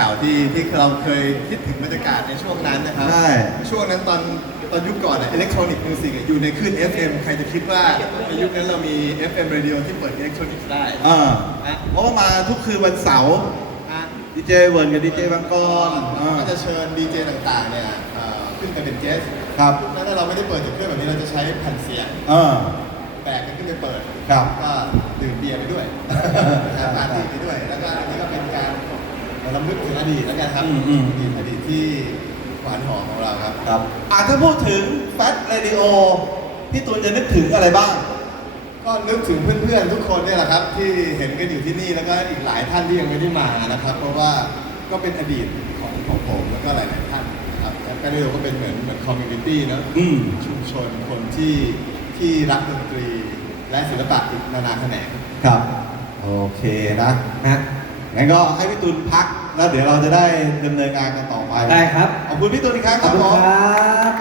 เก่าๆที่ที่เราเคยคิดถึงบรรยากาศในช่วงนั้นนะครับใช่ ช่วงนั้นตอนตอนยุคก่อนอะอิเล็กทรอนิกส์มิวสิกอยู่ในคลื่น FM ใครจะคิดว่าในยุคนั้นเรามี FM radio ที่เปิดอิเล็กทรอนิกส์ได้อ่านะเพราะว่ามาทุกคืนวันเสาร์อะดีเจเวิร์นกับดีเจบางกรอ่าก็จะเชิญดีเจต่างๆเนี่ยเอ่อขึ้นไปเป็นเกสครับแล้วถ้าเราไม่ได้เปิดจากเครื่องแบบนี้เราจะใช้แผ่นเสียงอ่าแบกกันขึ้นไปเปิดครับ ก็ดื่มเบียร์ไปด้วยทานปาร์ตี้ไปด้วย แล้วก็อันนี้ก็เป็นการ รำลึกถึงอดีตแล้วกันครับอืมอืม อดีตอดีตที่หวานหอมของเราครับ ครับอ่าถ้าพูดถึงแฟ t เรดิโอพี่ตูนจะนึกถึงอะไรบ้าง ก็นึกถึงเพื่อนๆ ทุกคนเนี่ยแหละครับ ที่เห็นกันอยู่ที่นี่แล้วก็อีกหลายท่านที่ยังไม่ได้มานะครับ เพราะว่าก็เป็นอดีตของของผมแล้วก็หลายๆท่านนะครับแล้วก็เรียกว่าก็เป็นเหมือนเหมือนคอมมูนิตี้เนอะอืม ชุมชนคนที่ที่รักดนตรีและศิลปะอีกนานาแขนง ครับ โอเคนะนะ งั้นก็ให้พี่ตูนพัก แล้วเดี๋ยวเราจะได้ดำเนินงานกันต่อไปได้ครับ ขอบคุณพี่ตูนอีกครั้งขคอบรับคุณผมครับ